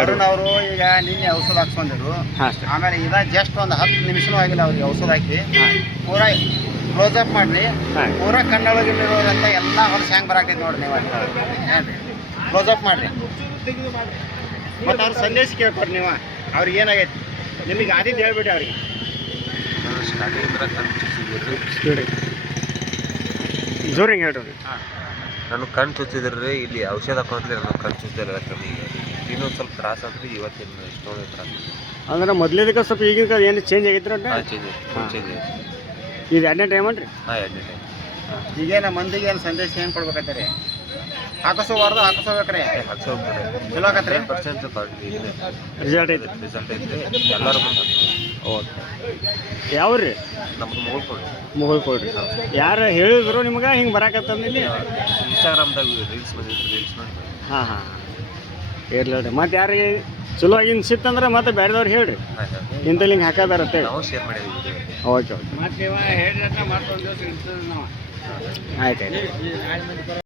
ಅರುಣ್ ಅವರು ಈಗ ನಿನ್ನೆ ಔಷಧ ಹಾಕ್ಸ್ಕೊಂಡಿದ್ರು. ಆಮೇಲೆ ಜಸ್ಟ್ ಒಂದು 10 ನಿಮಿಷನೂ ಆಗಿಲ್ಲ ಅವ್ರಿಗೆ ಔಷಧ ಹಾಕಿ ಪೂರಾ ಕ್ಲೋಸಪ್ ಮಾಡ್ರಿ. ಪೂರಾ ಕಣ್ಣೊಳಗಿರೋದಂತ ಎಲ್ಲ ಹೊಲಸು ಹ್ಯಾಂಗೆ ಬರಾಕೈತಿ ನೋಡ್ರಿ ನೀವು. ಏನ್ರಿ ಕ್ಲೋಸಪ್ ಮಾಡ್ರಿ ಮತ್ತು ಅವ್ರ ಸಂದೇಶ ಕೇಳ್ಕೊಡ್ರಿ ನೀವು. ಅವ್ರಿಗೆ ಏನಾಗೈತಿ ನಿಮಗೆ ಆದಿದ್ದು ಹೇಳ್ಬಿಡಿ ಅವ್ರಿಗೆ. ಜೋರಿಂಗ್ ಹೇಳ್ರಿ. ನನಗೆ ಕಣ್ಣು ಚುಚ್ಚಿದ್ರಿ ಇಲ್ಲಿ ಔಷಧ ಹಾಕೊಂಡ್ಲಿ ನನಗೆ ಕಣ್ಣು ಚುಚ್ಚಿಲ್ಲ ಕಮ್ಮಿಗೆ. ಇನ್ನೊಂದು ಸ್ವಲ್ಪ ತ್ರಾಸ ಅಂದ್ರೆ ಇವತ್ತಿನ ಇಷ್ಟೊಂದು ತ್ರಾಸ ಅಂದ್ರೆ ಮೊದಲಿದ್ದಕ್ಕೆ ಸ್ವಲ್ಪ ಈಗಿನ ಏನು ಚೇಂಜ್ ಆಗೈತ್ರಿ ಅಂತ. ಚೇಂಜ್ ಚೇಂಜ್ ಇದು 2ನೇ ಟೈಮ್ ಅನ್ರಿ. ಹಾಂ 2ನೇ ಟೈಮ್. ಈಗೇನು ಮಂದಿಗೆ ಏನು ಸಂದೇಶ ಏನು ಕೊಡ್ಬೇಕತ್ತೀರಿ? ಹಾಕಿಸೋಬಾರ್ದು ಹಾಕಿಸೋಬೇಕ್ರಿ. ಚಲೋ ಆಗತ್ರಿ. 100% ರಿಸಲ್ಟ್ ಐತಿ. ರಿಸಲ್ಟ್ ಐತೆ ಎಲ್ಲರೂ ಮುಂದೆ. ಓಕೆ ಯಾವ್ರಿ? ನಮ್ದು ಮುಗುಳ್ ಕೊಡ್ರಿ. ಯಾರು ಹೇಳಿದ್ರು ನಿಮ್ಗೆ ಹಿಂಗೆ ಬರಾಕತ್ತಂದು ಇಲ್ಲಿ? ಇನ್ಸ್ಟಾಗ್ರಾಮ್ದಾಗ ರೀಲ್ಸ್ ಬಂದಿತ್ತು, ರೀಲ್ಸ್ ನೋಡಿ. ಹಾಂ ಇರ್ಲಿ ಹೇಳ್ರಿ. ಮತ್ತು ಯಾರಿಗೆ ಚಲೋ ಆಗಿ ಅನ್ಸಿತ್ತಂದ್ರೆ ಮತ್ತೆ ಬೇರೆದವ್ರು ಹೇಳ್ರಿ ಇಂಥಲ್ಲಿ ಹಿಂಗೆ ಹಾಕೋದಾರ ಅಂತೇಳಿ. ನಾವು ಶೇರ್ ಮಾಡಿದ್ವಿ. ಓಕೆ ಮತ್ತೆ ಹೇಳ್ರಿ ಅಂತ ಮತ್ತೊಂದು ದಿವಸ ಇರ್ತದೆ ನಾವು. ಆಯ್ತು.